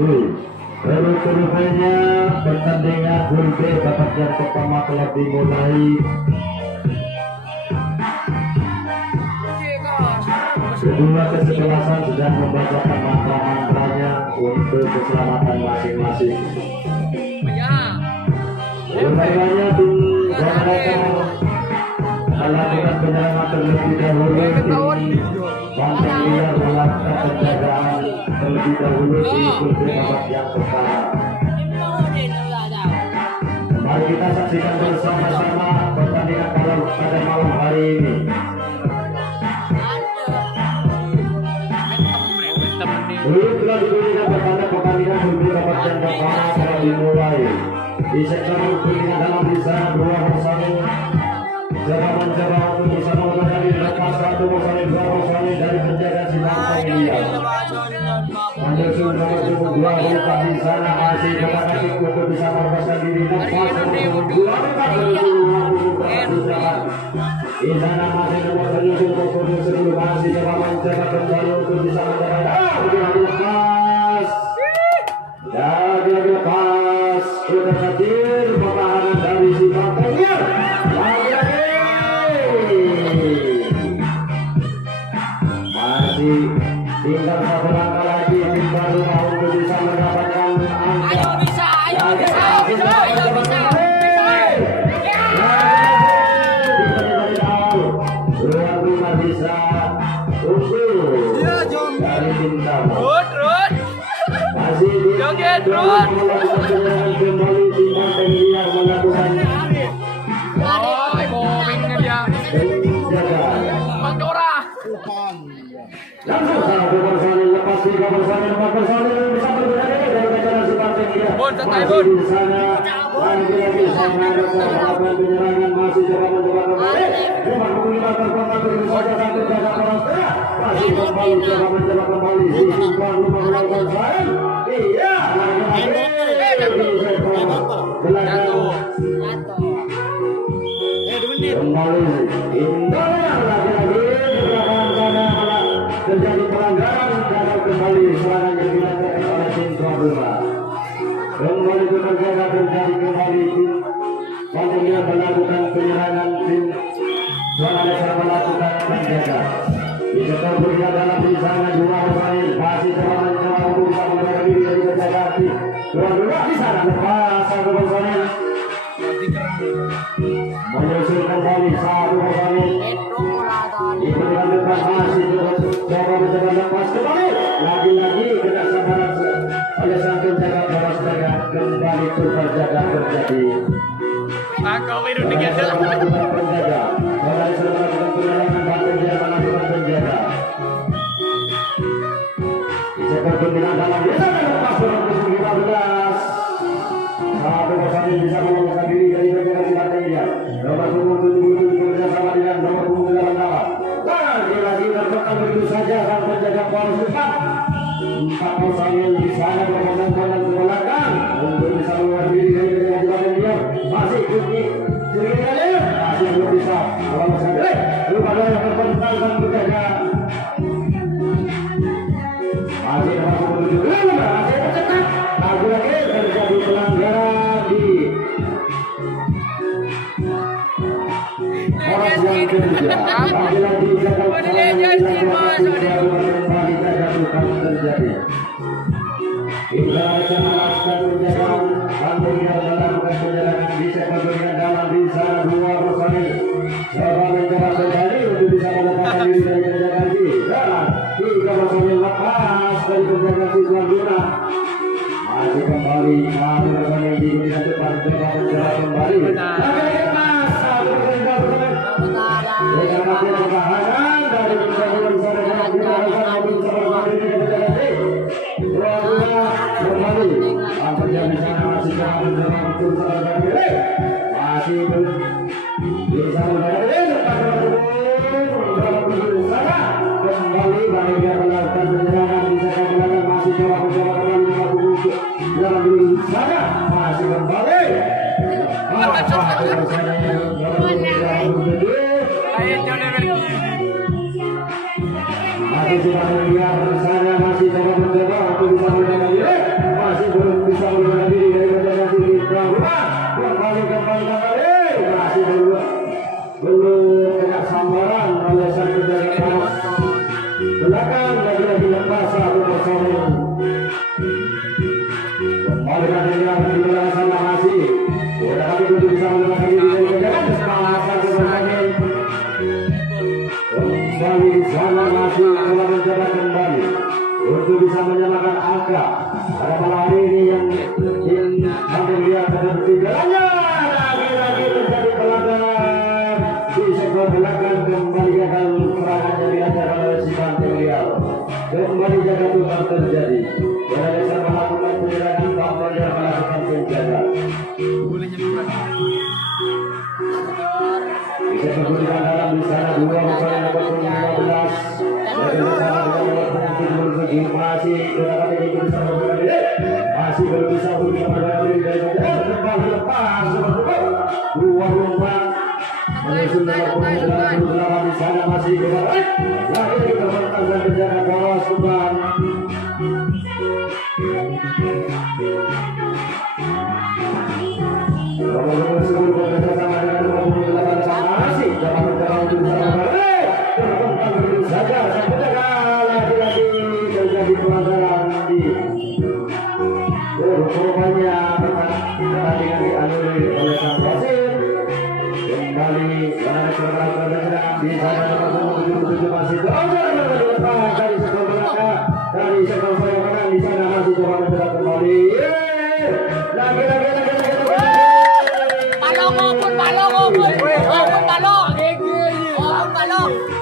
Berikutnya pertandingan grup B babak yang pertama telah dimulai. Kedua kesebelasan sedang membacakan mantra-mantranya untuk keselamatan masing-masing. Upayanya tim Gonreka melakukan penyerangan terlebih dahulu. Banteng liar melakukan penjagaan terlebih dahulu di grup B babak yang pertama. Mari kita saksikan bersama-sama pertandingan pada malam hari ini. Belum telah diberikan kepada pertandingan grup babak yang pertama telah dimulai. Di sektor pertandingan dalam di sana dua personil mencoba untuk bersama dari lepas satu personil dua personil dari penjaga si banteng liar. Mendukung nomor 2 di sana masih berkaki untuk bisa melepaskan diri lepas nomor 2 di sana masih nomor 10 masih coba mencoba kembali untuk bisa lepas dan lepas sudah hadir pertahanan dari si banteng liar. Masih tinggal satu langkah lagi tim baru untuk bisa mendapatkan angka. Ayo bisa. Luar rumah bisa unggul dari bintang. Masih joget melakukan kembali tim banteng liar melakukan langsung satu personil lepas 3 personil 4 personil bisa berbeda dari rencana si banteng liar. Masih di sana lagi sama melakukan penyerangan masih mencoba kembali. Cuma mengikat terkontak dari saja satu jaga poros tengah masih kembali mencoba kembali si Tuan rumah melakukan serangan. Iya kembali Indonesia lagi-lagi di belakang sana terjadi pelanggaran dan kembali serangan yang dilakukan oleh tim tuan rumah. Kembali terjaga terjadi kembali tim banteng liar melakukan penyerangan tim tuan rumah melakukan penjaga. Di sektor berikutnya dalam di sana dua personil masih coba mencoba untuk bisa menjaga diri dari penjaga tim tuan rumah di sana lepas satu personil menyusul kembali satu personil diberikan lepas masih coba mencoba lepas kembali lagi-lagi kena sabaran oleh sang penjaga poros tengah kembali terjaga terjadi. Kau biru tiga melakukan penjaga mulai sudah melakukan penyerangan banteng liar melakukan penjaga. Di sektor pembinaan dalam desa lepas nomor 15 satu personil bisa menyelamatkan diri dari penjaga si banteng liar. Nomor 77 bekerjasama dengan nomor 88. Lagi tertekan begitu saja sang penjaga poros depan. 4 personil di sana berpondong-pondong ke belakang untuk bisa mengeluarkan diri dari penjaga si banteng liar. Masih kunci masih belum bisa melepaskan diri. Lupa yang terpental sang penjaga. Masih nomor 77 masih tercekat. Lagi-lagi terjadi pelanggaran di poros yang ketiga. Lagi-lagi terjadi. Kita akan melakukan penjagaan banteng liar melakukan penjagaan di sektor bagian dalam di sana dua personil coba mencoba kembali untuk bisa melepaskan diri dari penjagaan di sana 3 personil lepas dari penjagaan si tuan rumah masih kembali satu personil diikuti satu coba mencoba kembali lagi lepas satu personil dengan makin pertahanan dari penjagaan di sana dengan kita akan bisa kembali dari penjagaan di kembali penjaga di sana masih coba mencoba untuk melepaskan diri masih belum bisa melepaskan diri kembali balik dia melakukan penyerangan di sektor belakang masih coba kembali dalam diri sana masih kembali masih sudah melihat sana masih coba mencoba untuk bisa melepaskan diri ke belakang kembali gagal serangan yang dilancarkan oleh si Banteng Liar. Kembali jaga Tuhan terjadi. Berada melakukan penyerangan Banteng Liar melakukan penjaga. Boleh nyemprot. Bisa kemudian dalam di sana 2 bukan nomor 15. Dari sana dengan nomor 17 masih dapat ini bersama masih belum bisa untuk dari kembali lepas dua umpan menyusul nomor 8 di sana masih lagi kita menentang penjaga poros umpan. Nomor 10 bekerjasama dengan nomor 28 masih dapat mencoba untuk bersama terbentang begitu saja penjaga lagi-lagi terjadi pelanggaran di rupanya pertandingan dianulir oleh sang wasit. Kembali menarik di sana nomor 77 masih lepas dari sektor belakang dari sektor kanan di sana masih coba mencoba kembali lagi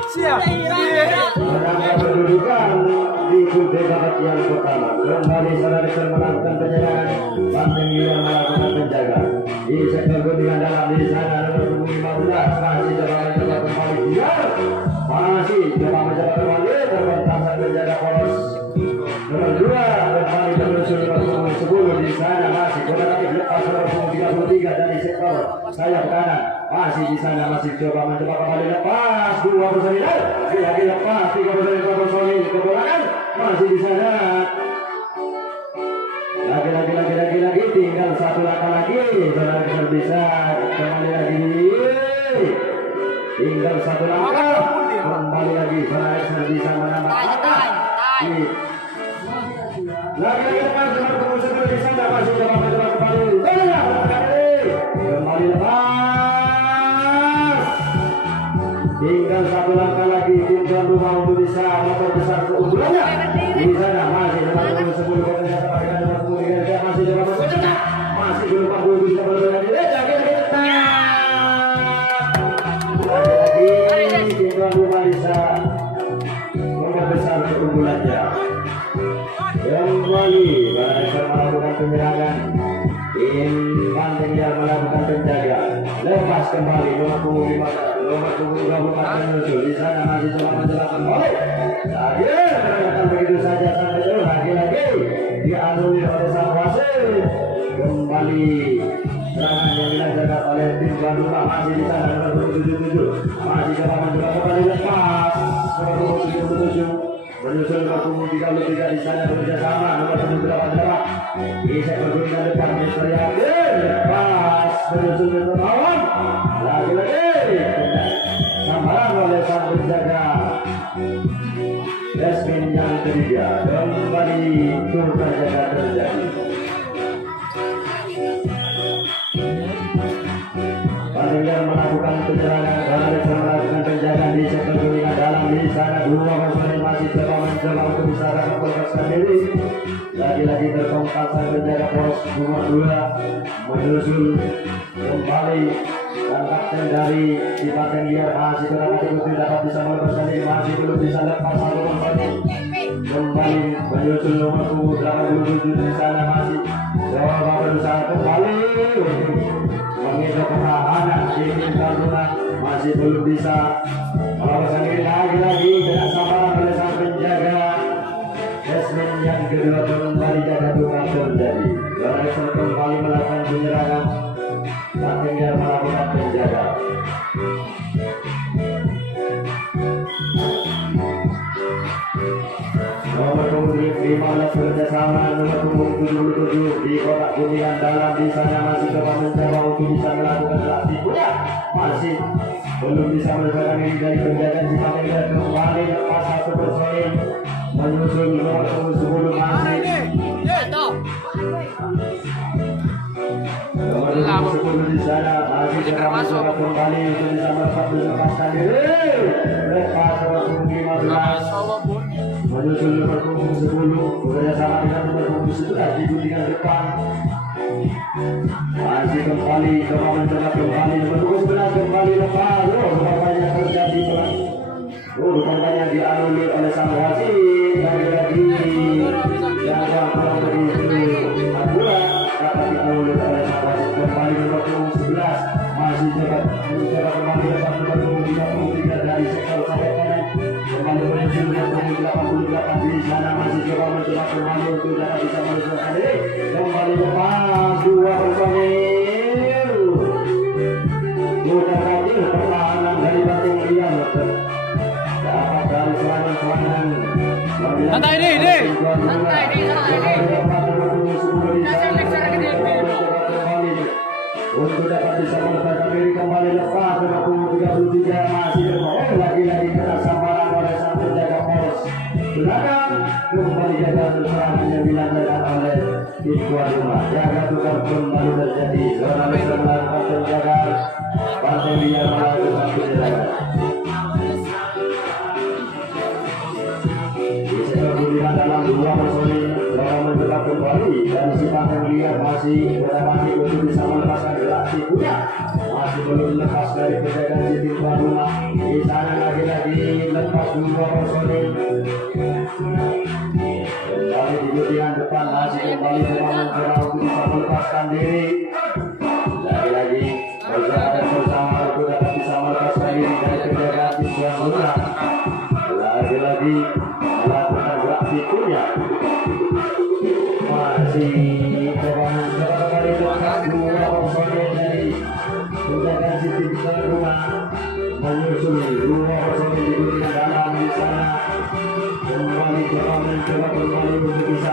Siap. Kedudukan di babak yang pertama. Kembali saudara melakukan penjagaan. Banteng Liar melakukan penjagaan. Di sektor guntingan dalam di sana nomor 15 masih coba mencoba kembali Liar. Masih coba mencoba kembali terbentasan penjaga poros. Nomor 2 kembali menyusul nomor 10 di sana masih coba lepas nomor 33 dari sektor sayap kanan. Masih di sana masih coba mencoba kembali lepas 2 personil lagi lepas 3 personil ke belakang masih di sana lagi tinggal 1 langkah lagi saudara kita bisa kembali lagi tinggal 1 langkah kembali lagi saudara kita bisa menambah lagi lepas nomor 10 di sana masih coba mencoba kembali lepas tinggal 1 langkah lagi tim tuan rumah untuk bisa memperbesar keunggulannya di sana masih nomor 10 bekerjasama dengan nomor 10 masih dalam berkocok masih belum mampu bisa berjalan lagi tim tuan rumah bisa memperbesar keunggulannya. Kembali mereka melakukan penyerangan. Tim Banteng Liar melakukan penjagaan. Lepas kembali nomor 24 menyusul di sana masih coba mencoba kembali. Ternyata begitu saja sampai itu lagi-lagi dianulir oleh sang wasit. Kembali serangan yang dilancarkan oleh tim tuan rumah masih di sana nomor 77 masih coba mencoba kembali lepas nomor 77 menyusul nomor 33 di sana bekerjasama nomor 78 bisa berguna depan Mister Yakin lepas menyusul nomor lawan lagi-lagi sambaran oleh sang penjaga Desmin yang ketiga kembali tur penjaga terjadi. Banteng Liar melakukan penyerangan melakukan penjagaan di sektor guntingan dalam di sana 2 personil masih coba mencoba untuk bisa memperkaskan diri. Lagi-lagi tertongkar sang penjaga poros nomor 2 menyusul kembali dan kapten dari si Banteng Liar masih terdapat ikuti dapat bisa melepaskan diri masih belum bisa lepas 1 personil kembali menyusul nomor 87 di sana masih coba berusaha kembali mengincar pertahanan di tim Taruna masih belum bisa meloloskan diri lagi-lagi dengan sambaran oleh sang penjaga Desmin yang kedua kembali jaga Tuhan terjadi. Lorenzo kembali melakukan penyerangan Banteng Liar melakukan penjaga. Nomor 15 bekerjasama nomor 77 di kotak guntingan dalam di sana masih coba mencoba untuk bisa melakukan aksi masih belum bisa melepaskan diri dari penjagaan si Banteng Liar kembali lepas 1 personil menyusul nomor 10 masih nomor 10 di sana masih coba mencoba kembali untuk bisa melepaskan diri lepas nomor 15 menyusul nomor 10 bekerjasama dengan nomor 11 di guntingan depan masih kembali coba mencoba kembali nomor 11 kembali lepas rupanya Bukannya dianulir oleh sang wasit. Lagi-lagi yang kurang lebih akurat dapat dianulir oleh sang wasit. Kembali nomor 11 masih menjaga kembali satu nomor 33 dari sektor sayap kanan. Kembali menuju nomor 88 di sana masih coba mencoba kembali untuk dapat bisa menunjukkan diri. Kembali lepas 2-0. Bukan lagi pertahanan dari Batu Mulia dapat dari serangan-serangan. Santai ini. Santai ini. Untuk dapat bisa menempatkan diri kembali lepas 33 masih lagi-lagi kena sambaran oleh sang penjaga pos belakang. Kembali jaga serangannya dilancarkan oleh tim tuan rumah. Jaga tukar kembali terjadi zona serangan penjaga Batu Mulia melakukan penjagaan. Kemudian dalam 2 personil dalam mencoba kembali dan si Batu Mulia masih berdamai untuk bisa melepaskan gerak sikunya. Masih belum lepas dari penjagaan di tim tuan rumah. Di sana lagi-lagi lepas 2 personil. Kembali di bagian depan masih kembali mencoba untuk bisa melepaskan diri. Lagi-lagi berjalan bersama untuk dapat bisa melepaskan diri dari penjagaan tim tuan rumah. Lagi-lagi melakukan gerak sikunya. Masih kembali dekat 2 personil dari penjagaan si tim tuan rumah menyusul 2 personil di bagian dalam di sana. Kembali mencoba kembali untuk bisa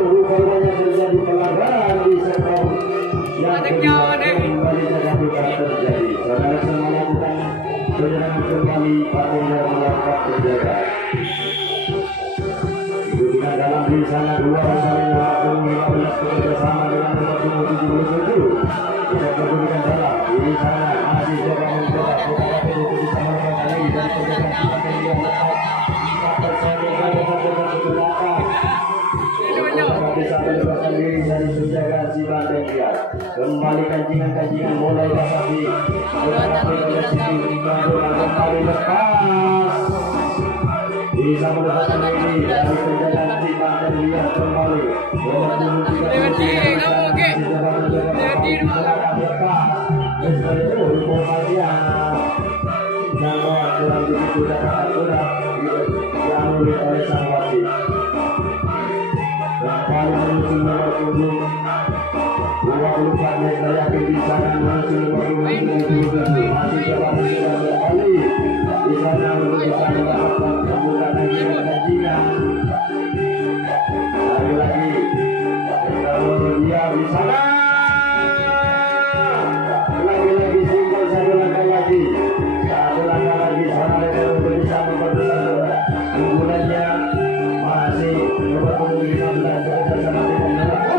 rupanya terjadi pelanggaran di sektor yang kedua. Kembali terjadi. Saudara semua lakukan penyerangan kembali Batu Mulia melakukan penjagaan. Dibutuhkan dalam di sana 2 personil nomor 15 bersama dengan nomor 77. Kita kedudukan dalam di sana masih coba mencoba untuk bisa melakukan lagi dari penjagaan Batu Mulia melakukan 4 personil dari ke belakang. Bisa melepaskan diri dari penjagaan si Batu Mulia. Kembali kancingan mulai dapat di kembali lepas. Bisa melepaskan diri dari penjagaan si Batu Mulia kembali. Kembali menuju nomor 24 meter yakin di sana menuju nomor 27 masih coba kembali di sana untuk bisa mendapatkan kemudahan kancingan. Lagi-lagi kalau dia di sana lagi-lagi single satu langkah lagi sana untuk bisa memperbesar kemudahannya. Masih nomor 15 bersama dengan nomor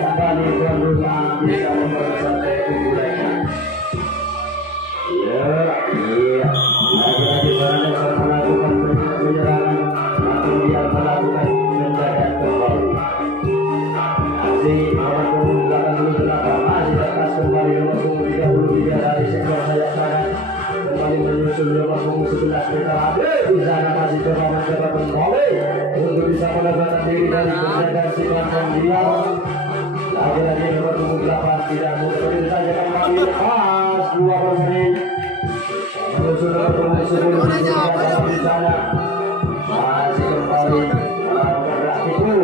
kembali tuan rumah bisa memperbesar kemudahannya. Lagi-lagi serangan melakukan penyerangan atau dia melakukan penjagaan kembali. Masih nomor 88 masih lepas kembali nomor 33 dari sektor sayap kanan. Kembali menyusul nomor 11 meter. Di sana masih coba mencoba kembali untuk bisa melepaskan diri dari penjagaan si Batu Mulia. Lagi-lagi nomor 28 tidak mudah saja kembali lepas 2 personil. Menyusul nomor 10 di sana masih kembali melakukan gerak itu.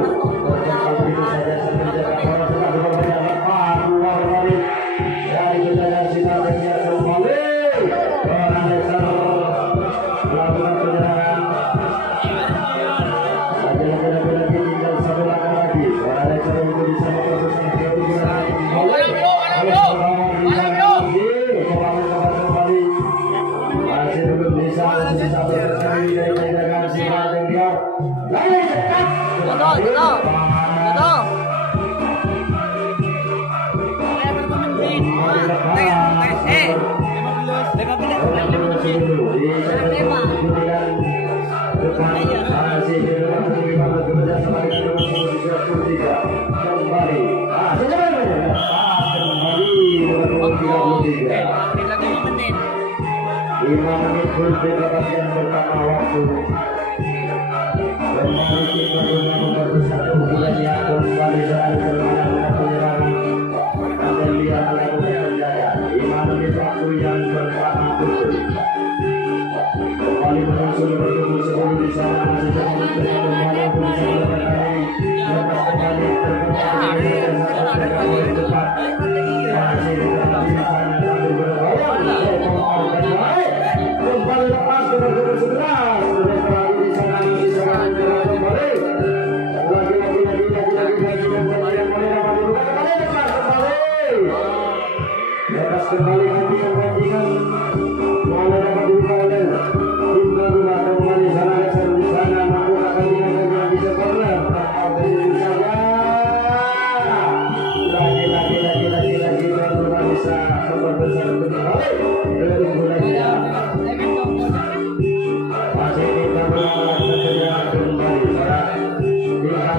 Begitu saja penjaga bola sudah berbeda lepas 2 personil dari penjagaan si Batu Mulia kembali. Melakukan penyerangan. Lagi-lagi tinggal 1 langkah lagi. Alexander itu bisa memproseskan kedudukan kembali. Kembali. Masih belum bisa bersama dari penjagaan si Batu Mulia. Lagi dekat. Kembali 5 menit fullback babak yang pertama waktu. Kembali tim Madura nomor 1 bulannya kembali berada dalam penyerangan. Amelia melakukan penjagaan 5 menit waktu yang pertama fullback. Kembali menyusul bertemu sebelum di sana masih terus kembali bisa melakukan kali lepas kembali terkembali cepat masih di sana lalu kembali lepas ke nomor 11 kembali di sana bisa kembali lepas kembali gantian mana dapat diperoleh tim Madura kembali sana di sana Madura gantian bisa corner lagi Madura bisa memperbesar kembali lagi masih kita melakukan kembali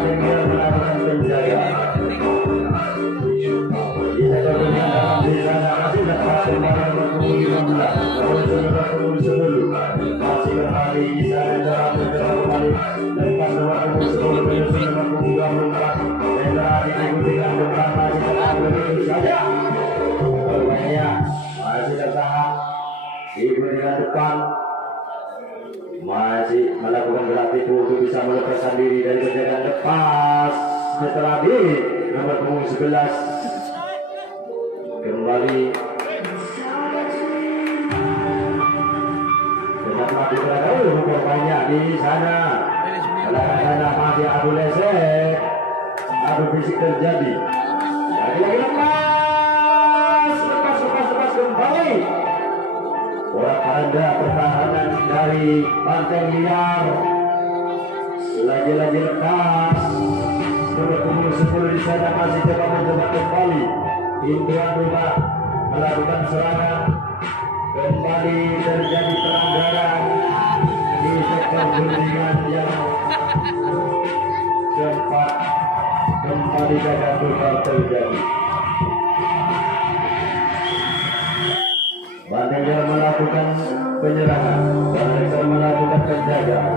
dia melakukan penjagaan di sana masih dapat kembali masih kembali di sana kembali lepas nomor 10 menyusul nomor 24 Federasi diberikan beberapa begitu saja banyak masih tertahan diberikan depan masih melakukan gerak tipu untuk bisa melepaskan diri dari penjagaan lepas setelah di nomor punggung 11 kembali tetaplah diberitahu banyak di sana belakang sana masih adu lesek adu fisik terjadi lagi lepas kembali bola anda pertahanan dari Banteng Liar lagi lepas nomor punggung 10 di sana masih coba mencoba kembali Tuan rumah melakukan serangan kembali terjadi pelanggaran di sektor pertandingan yang keempat kembali gagal total terjadi. Bandingnya melakukan penyerangan, Bandingnya melakukan penjagaan.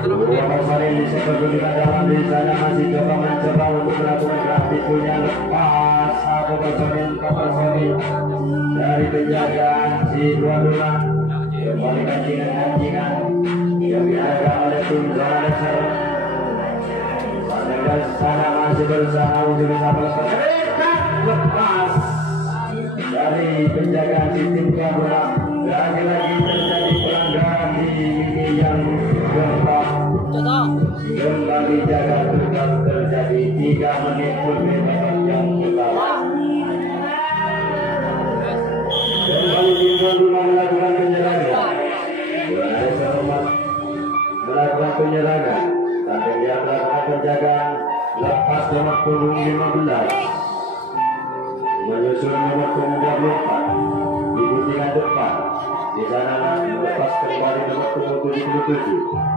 Dua Masarin di sektor pertandingan dalam di sana masih mencoba untuk melakukan gerak tipunya lepas satu personil dari penjagaan si tuan rumah kembali kancingan yang dijaga oleh tim Zalaser. Bandingnya sana masih berusaha untuk bisa lepas dari penjagaan si tim tuan rumah. Lagi-lagi terjadi pelanggaran di mini yang keempat. Kembali jaga tetap terjadi 3 menit berbeda yang pertama. Kembali tim rumah melakukan penyerangan. Mulai selamat melakukan penyerangan. Tapi dia melakukan penjagaan lepas nomor punggung 15. Menyusul nomor punggung 24. Diguntingan depan. Di sana melepas kembali nomor punggung 77.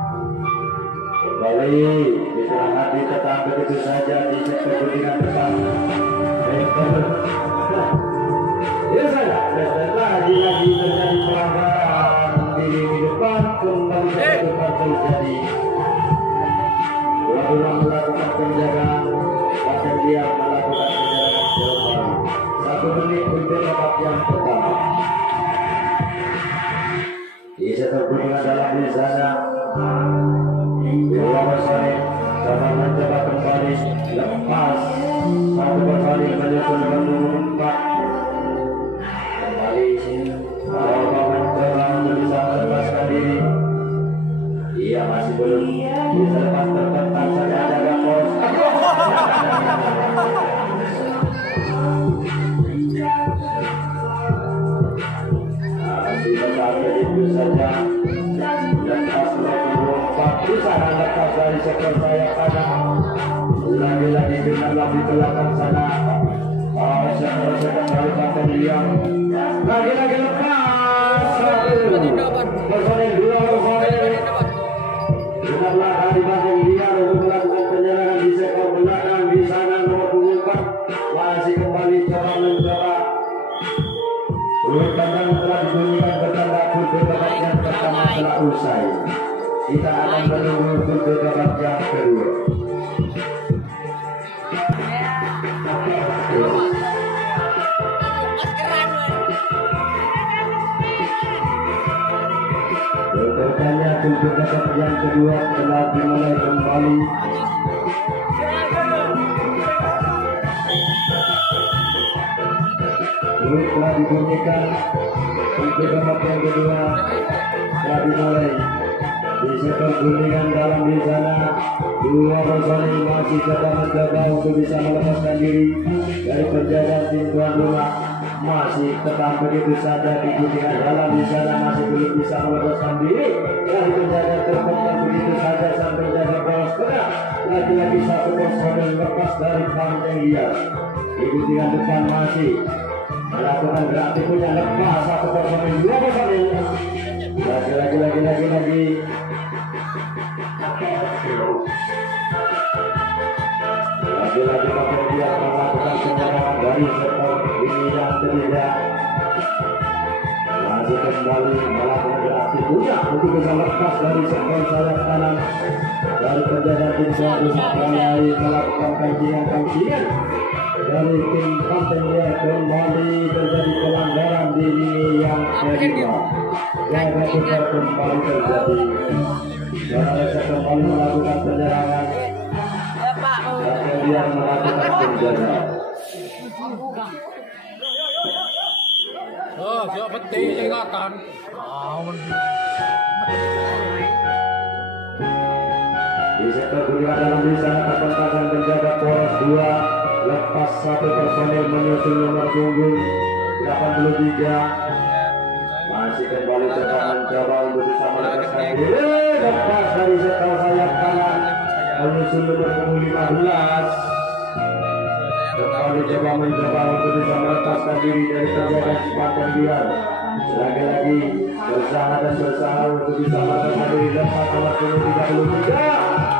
Kembali istirahat tetap begitu saja di sektor pertandingan depan. Ya saja, lagi terjadi pelanggaran di depan kembali tetap terjadi. Wadura melakukan penjagaan, bahkan dia melakukan penjagaan kembali. 1 menit untuk babak yang pertama. Di sektor pertandingan dalam di sana. Dua Masarin sama mencoba kembali lepas satu kembali menyusul nomor 4 kembali coba mencoba untuk bisa melepaskan diri. Ia masih belum bisa lepas terpental saja jaga pos masih tetap begitu saja lepas di sana lepas dari sektor sayap kanan lagi-lagi dengarlah di belakang sana sektor dari Banteng Liar lagi-lagi lepas personil 2 personil dengarlah dari Banteng Liar untuk melakukan penyerangan di sektor belakang di sana nomor 4 masih kembali coba mencoba Ulang tandang telah dibunyikan bertanda Berikutnya tujuh kakak yang kedua telah dimulai kembali. Dulu telah dibunyikan untuk babak yang kedua telah dimulai. Di sektor guntingan dalam di sana dua personil masih sedang mencoba untuk bisa melepaskan diri dari penjagaan tim tuan rumah. Masih tetap begitu saja di guntingan dalam di sana masih belum bisa melepaskan diri dari penjagaan terpental begitu saja sampai jaga bola setengah. Lagi-lagi satu personil lepas dari panteng dia. Di guntingan depan masih melakukan gerak tipunya lepas satu personil dua personil. Lagi. Lagi-lagi pakai dia melakukan penyerangan dari sektor ini yang ketiga. Masih kembali melakukan gerak tipunya untuk bisa lepas dari sektor sayap kanan dari penjaga tim tuan rumah mulai melakukan kancingan dari tim panteng dia kembali terjadi pelanggaran di lini yang kedua. Jaga putar kembali terjadi. Baralesa kembali melakukan penyerangan. Kemudian melakukan penjagaan. Oh, siap betul ingatan. Di sektor guntingan dalam di sana terpental penjaga poros 2 lepas satu personil menyusul nomor punggung 83. Masih kembali mencoba untuk bisa melepaskan diri lepas dari sektor sayap kanan menyusul nomor punggung 15. Kembali mencoba untuk bisa melepaskan diri dari penjagaan Spartan Biar. Lagi-lagi berusaha untuk bisa melepaskan diri lepas nomor punggung 33.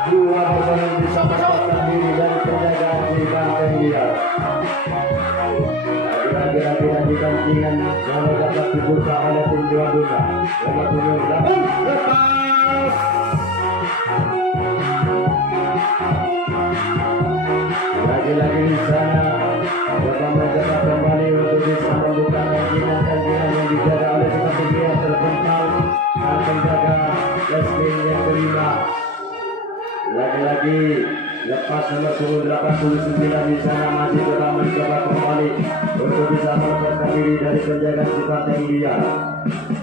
Dua personil bisa melepaskan diri dari penjagaan Spartan Biar. Lagi-lagi kancingan yang dapat dibuka oleh tim tuan rumah. Nomor punggung 8 lepas. Lagi-lagi di sana coba mencoba kembali untuk bisa membuka kancingan yang dijaga oleh seperti dia terpental dan penjaga wrestling yang kelima. Lagi-lagi lepas nomor punggung 89 di sana masih coba mencoba kembali untuk bisa melepaskan diri dari penjagaan sifat yang dia.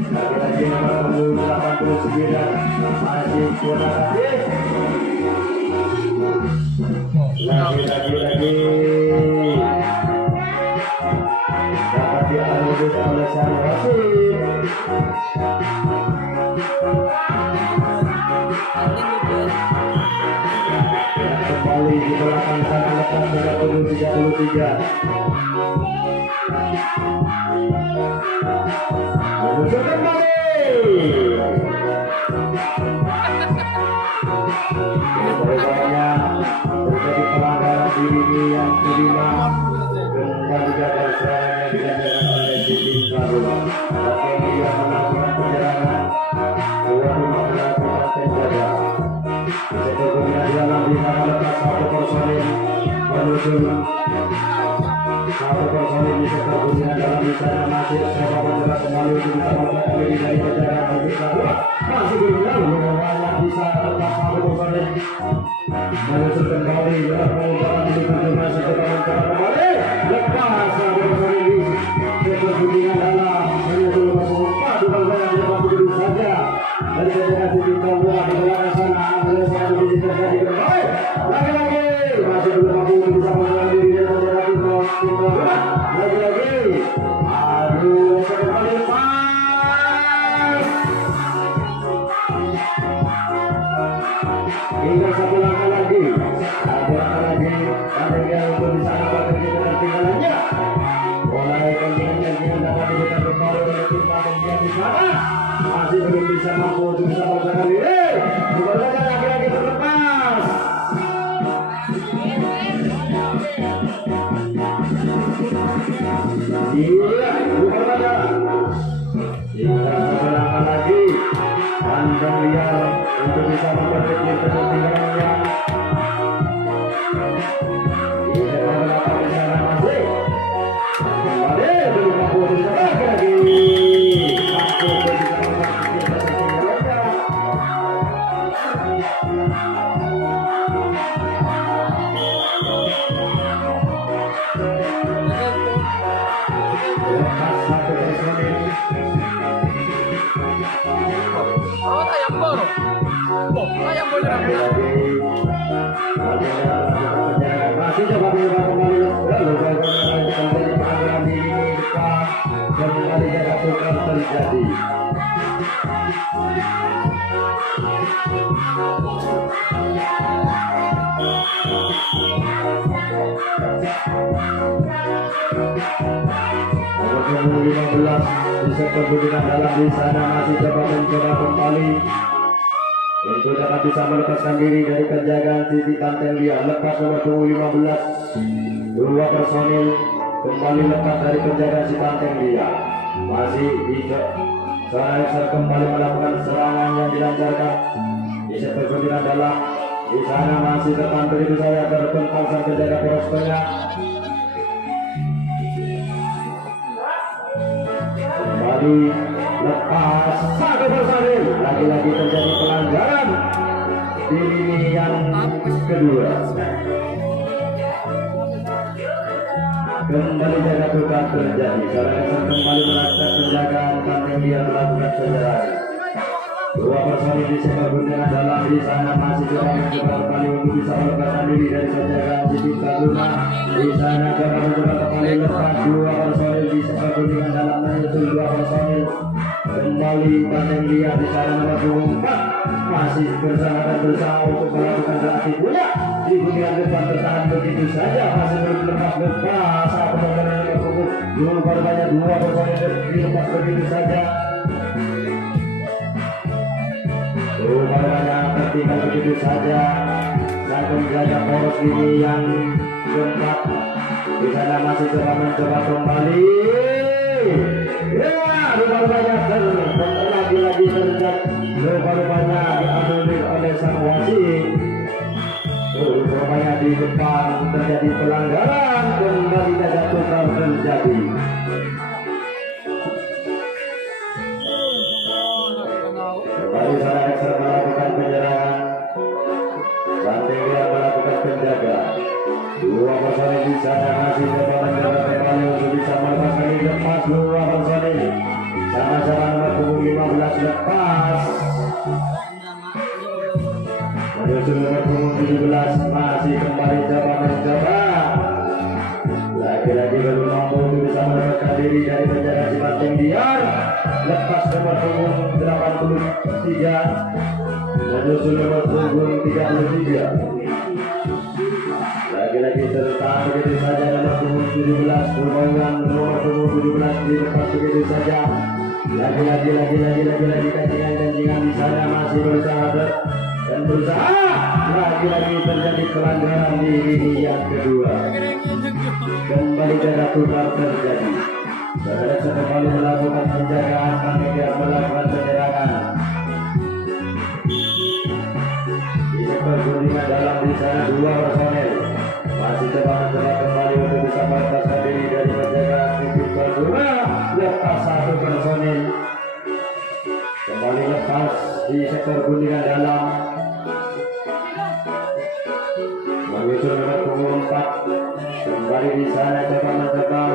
Lagi-lagi nomor punggung 89 masih kurang aktif. Lagi dapat diambil oleh sang wasit. Kembali di belakang sana lepas nomor punggung 33. Menuju kembali. Berikutnya terjadi pelanggaran di lini yang kelima. Kembali gagal serangan yang dilakukan oleh tim tuan rumah. Tapi dia melakukan penyerangan. Tuan rumah melakukan penjagaan. Sebelumnya di dalam di sana lepas satu personil menyusul satu personil di sektor guntingan dalam di sana masih coba mencoba kembali untuk bisa melepaskan diri dari penjagaan masih belum bisa lepas satu personil menyusul kembali lepas di masih coba mencoba kembali lepas satu personil di sektor guntingan dalam menyusul nomor 4 bukan begitu saja dari penjagaan tim tuan rumah di belakang sana ada satu di terjadi kembali lagi-lagi masih belum mampu bisa mengelola diri dan penjagaan tim tuan rumah lagi-lagi aduh kembali lepas tinggal satu langkah lagi dan dia untuk bisa dapat ketinggalan tinggalannya mulai ketinggalan dapat diberikan kembali oleh tim Panteng Biar di sana masih belum bisa mampu untuk bisa melepaskan diri bukan lagi terlepas. Iya, bukan saja. Tinggal satu langkah lagi Panteng Biar untuk bisa memperkecil ketinggalannya. masih coba kembali kembali jaga tukar terjadi. Nomor 15 bisa bergulingan dalam di sana masih coba mencoba kembali untuk dapat bisa melepaskan diri dari penjagaan Siti Kantelia. Lepas nomor 15 dua personil kembali lepas dari penjagaan Siti Kantelia. Masih bisa Sarayasa kembali melakukan serangan yang dilancarkan bisa bergulingan dalam di sana masih tekan begitu saya bertentang sang penjaga poros tengah. Kembali lepas satu personil, lagi-lagi terjadi pelanggaran di lini yang kedua. Kembali jaga tukar terjadi. Sarayasa kembali melakukan penjagaan Kantelia melakukan penjagaan. Dua personil di sebelah dalam di sana masih mencoba kembali untuk bisa melepaskan diri dari penjagaan Siti Kaluna. Di sana coba kembali lepas dua personil di sebelah dalam menyusul dua personil. Kembali Kantelia di sana nomor 24 masih berusaha untuk melakukan reaksi bola di bagian depan bertahan begitu saja masih belum lepas saat penonton yang berkumpul belum banyak dua personil dilepas begitu saja. Rupanya tertinggal begitu saja. Sang penjaga poros ini yang keempat di sana masih mencoba kembali. Ya, rupanya lagi terjadi. Rupanya diambil oleh sang wasit. Rupanya di depan terjadi pelanggaran. Kembali jaga tukar terjadi. Kembali Sarayasa melakukan penyerangan. Kantelia melakukan penjaga. Dua personil di sana masih coba mencoba kembali untuk bisa melepaskan di lepas dua personil. Sama-sama nomor 15 lepas. Menyusul nomor 17 masih kembali coba mencoba. Lagi-lagi baru mampu untuk bisa melepaskan diri dari penjaga si Kantelia. Lepas nomor 83 menyusul nomor 33. Lagi-lagi tertahan begitu saja nomor 17 bermain nomor 17 dilepas begitu saja. Lagi-lagi kancingan di sana masih berusaha dan berusaha. Lagi-lagi terjadi pelanggaran di lini yang kedua. Kembali jaga tukar terjadi. Sarayasa kembali melakukan penjagaan, Kantelia melakukan penyerangan. Di pergunjingan dalam di sana dua personel masih coba kembali untuk bisa melepaskan diri dari penjagaan Siti Kaluna. Lepas satu personel kembali lepas di sektor guntingan dalam. Menyusul nomor 4 kembali di sana coba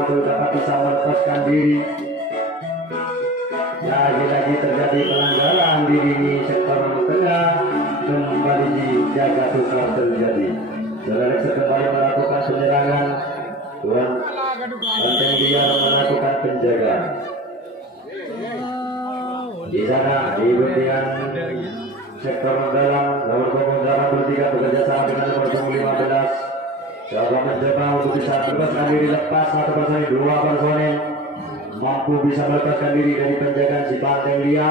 untuk dapat bisa melepaskan diri. Lagi-lagi terjadi pelanggaran di lini sektor tengah. Kembali dijaga tukar terjadi. Sarayasa kembali melakukan penyerangan. Tuan Kantelia melakukan penjagaan. Di sana di bagian sektor dalam nomor 23 bekerja sama dengan nomor 15. Coba mencoba untuk bisa melepaskan diri lepas satu personil dua personil mampu bisa melepaskan diri dari penjagaan si Kantelia.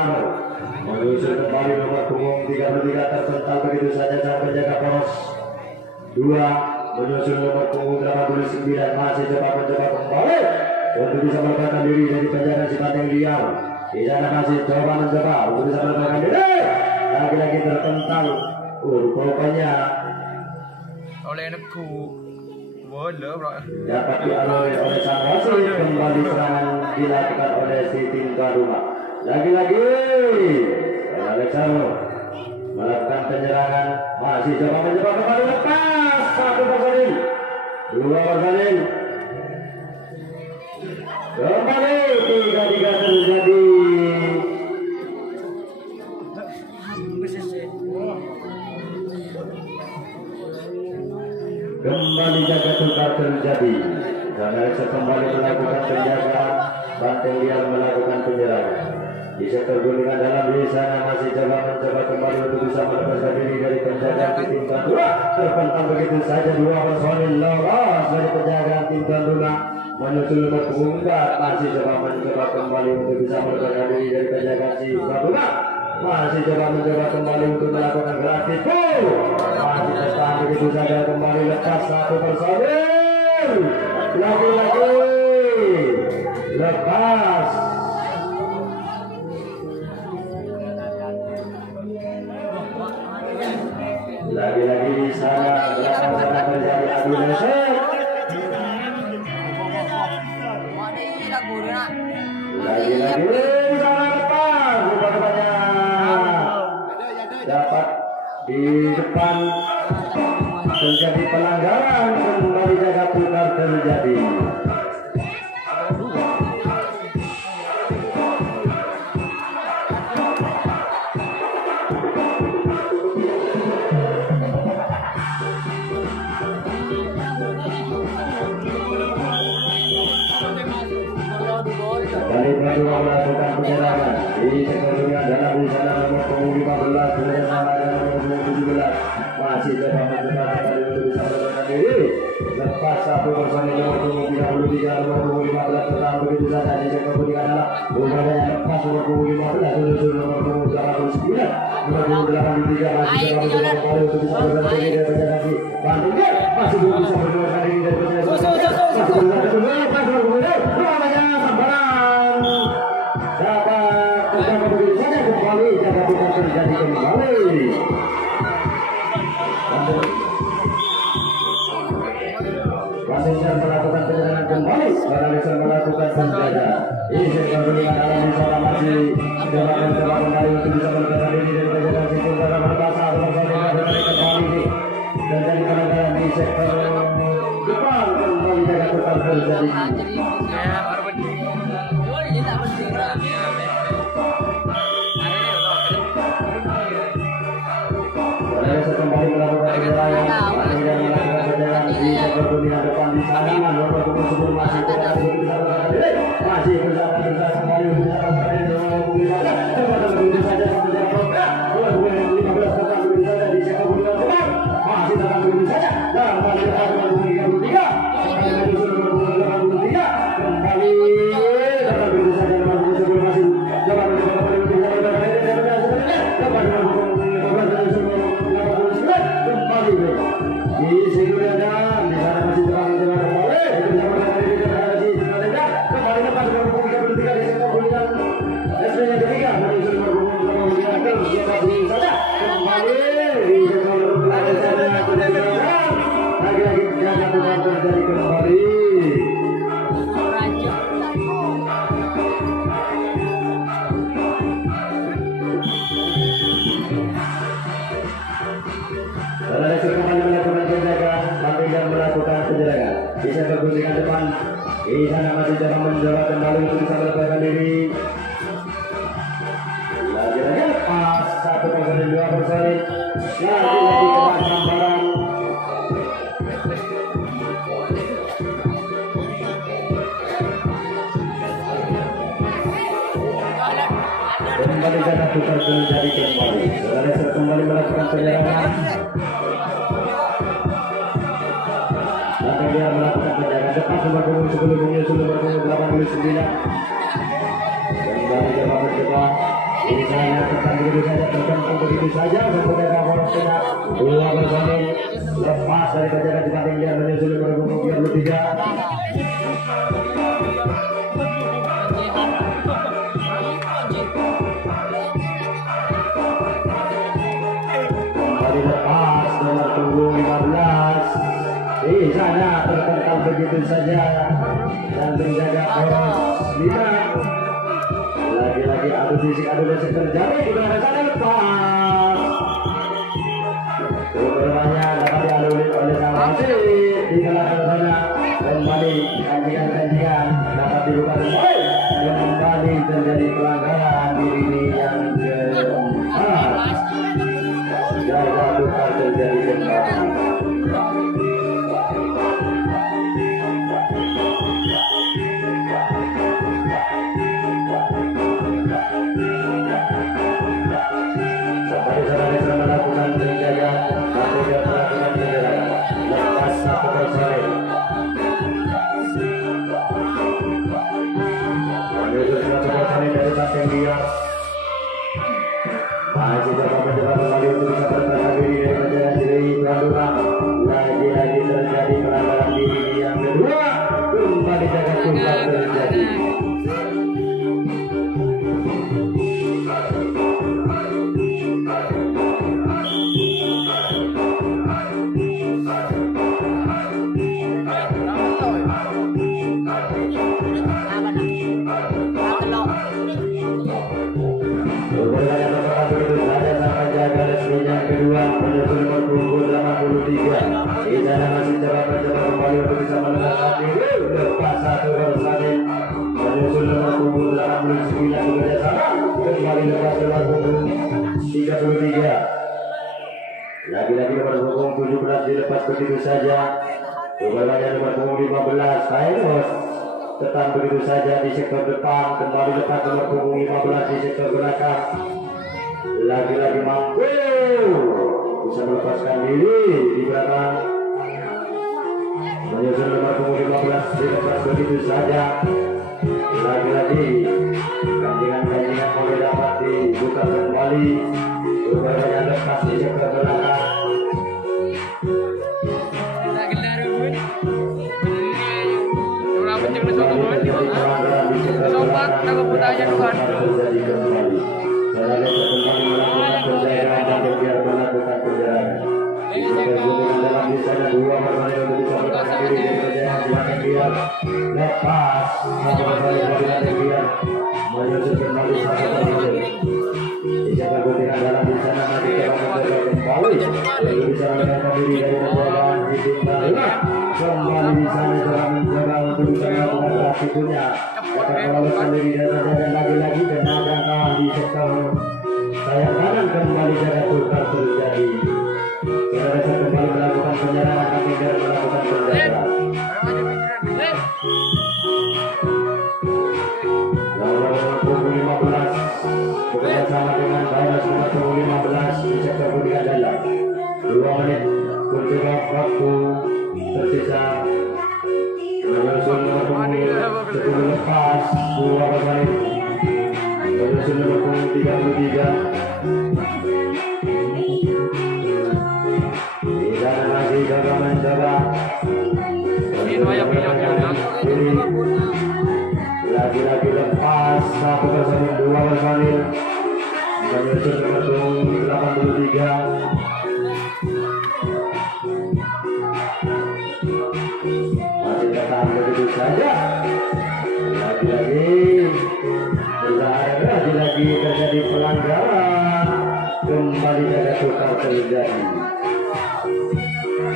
Menyusul kembali nomor punggung 33 tersental begitu saja sang penjaga poros 2. Menyusul nomor punggung 89 masih mencoba kembali untuk bisa melepaskan diri dari penjagaan si Kantelia. Di sana masih mencoba untuk bisa melepaskan diri. Lagi-lagi tertentang. Rupanya oleh neku dapat dialami oleh sang wasit. Kembali serangan dilakukan oleh si tim tuan rumah. Lagi-lagi Alexander melakukan penyerangan. Masih mencoba kembali lepas satu personil dua personil. Kembali 3-3 terjadi. Kembali jaga jaga tukar terjadi. Zanareksa kembali melakukan penjagaan, Banteng Liar melakukan penyerangan. Di sektor gunungan dalam di sana masih mencoba kembali untuk bisa melepaskan diri dari penjagaan tim tuan rumah. Terpental begitu saja dua personil lolos dari penjagaan tim tuan rumah menyusul berpunggah, masih mencoba kembali untuk bisa melepaskan diri dari penjagaan tim tuan rumah. Masih mencoba kembali untuk melakukan gerak tipu. Masih tertahan begitu saja kembali lepas satu personil. Lagi-lagi lepas. Lagi-lagi di sana belakang terjadi adu lesek. Lagi-lagi di sana lepas. Rupanya dapat di depan terjadi pelanggaran, kembali jaga tukar terjadi. Kembali berdua melakukan penyerangan di sekelilingnya dalam di sana nomor 15 bersama dengan nomor 17 masih coba mencoba kembali untuk bisa melakukan diri. Lepas satu personil nomor 33 nomor 15 tetap begitu saja di sekelilingnya adalah upaya lepas nomor 15 menuju nomor 89 nomor 83 masih coba mencoba kembali untuk bisa melakukan diri dari penjagaan Bandungnya masih belum bisa melakukan diri dari penjagaan terjadi kembali. Bandingkan melakukan penyerangan kembali. Zanareksa melakukan penjagaan. Izin pertandingan dalam bicara masih mencoba kembali untuk bisa melakukan diri dari penjagaan situ dalam berbahasa pertandingan dari kembali terjadi pelanggaran di sektor depan kembali jaga tukar terjadi. Kembali melakukan penyerangan, dan melakukan penyerangan di sektor kuningan depan di sana. Nomor 10 masih tidak masih berjalan kembali untuk melakukan begitu saja di sektor kuningan depan masih tetap begitu saja dan kembali nomor 33 kembali tetap begitu saja nomor 10 masih dalam di sini ada di sana masih terang-terang kembali kembali lepas berpukul 33 di sektor kuningan SPnya ketiga menuju nomor 23 saja kembali di sektor lagi-lagi jaga tukar terjadi kembali. Zanareksa kembali melakukan penjagaan, Bandingkan melakukan penyerangan. Bisa berguntingan depan. Di sana masih mencoba kembali untuk bisa melepaskan diri. Lagi-lagi lepas satu personil dua personil. Lagi-lagi kena sambaran. Kembali jaga tukar terjadi kembali. Zanareksa kembali melakukan penyerangan. Dia melakukan penjagaan depan nomor 10 menyusul nomor 89. Kembali coba mencoba. Ini saya tekan begitu saja, terkentang begitu saja. Berpenjaga bola tengah dua personil lepas dari penjagaan dibanding dia menyusul nomor 33. Kembali lepas nomor 15. Di sana terpental begitu saja dan menjaga poros 5. Lagi-lagi adu fisik adu lesek terjadi di belakang sana lepas. Rupanya dapat dialuri oleh sang wasit di belakang sana. Kembali kanjikan dapat dibuka kembali terjadi pelanggaran di lini yang keempat. Jaga tukar terjadi kembali. untuk bisa menekan diri. Lepas satu bersanding menyusul nomor punggung 89 bekerja sama. Kembali lepas nomor punggung 33. Lagi-lagi nomor punggung 17 dilepas begitu saja. Kembali nomor punggung 15 Kairos. Tetap begitu saja di sektor depan. Kembali lepas nomor punggung 15 di sektor belakang. Lagi-lagi mampu bisa melepaskan diri di belakang. Menyusul nomor punggung 15 dilepas begitu saja. Lagi-lagi ganjingan-ganjingan mulai dapat dibuka kembali. Beberapa lepas di sektor belakang. Sobat, aku bertanya Tuhan. Kembali di sana dalam mencoba untuk bisa melakukan beraktivitasnya. Dan lagi-lagi tenaga kawan di sektor sayap kanan kembali jaga tukar terjadi. Saya kembali melakukan penyerangan kami dan melakukan penjagaan. Nomor punggung 15 bekerjasama dengan Kairos nomor punggung 15 di sektor Budi Dalam 2 menit untuk waktu tersisa. Menyusul nomor punggung 10 lepas 2 menit. Menyusul nomor punggung 33. Tidak lagi gagal mencoba. Lagi-lagi lepas 1 bersama 2 bersama. Menyusul nomor punggung 83. Masih tetap begitu saja. Lagi-lagi lagi terjadi pelanggaran. Kembali jaga tukar terjadi.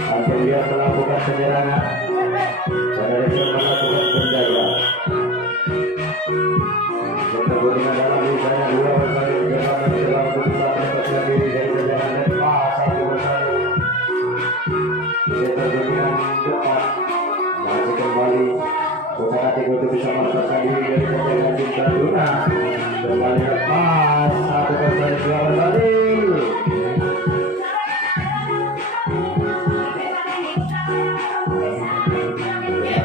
Sampai dia melakukan penyerangan. Pada dasar melakukan penjagaan. Kemudian dalam misalnya 2 bersama dalam mencoba untuk melepaskan diri dari jajaran lepas 1 bersama. Kemudian depan masih kembali Kota Katiku untuk bisa melepaskan diri dari jajaran Cinta Luna. Kembali lepas 1 bersama 2 bersama.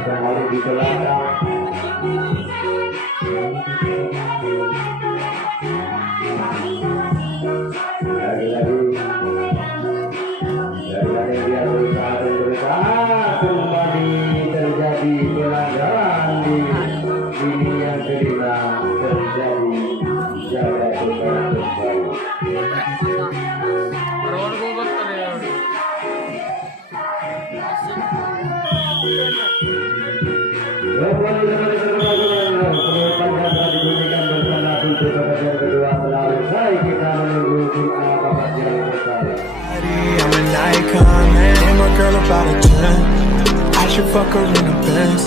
Kembali di belakang. Lagi-lagi dia berusaha kembali terjadi pelanggaran di ini yang kelima terjadi jaga tukar kembali. I'm an icon, man. And my girl about a 10. I should fuck her in the Benz.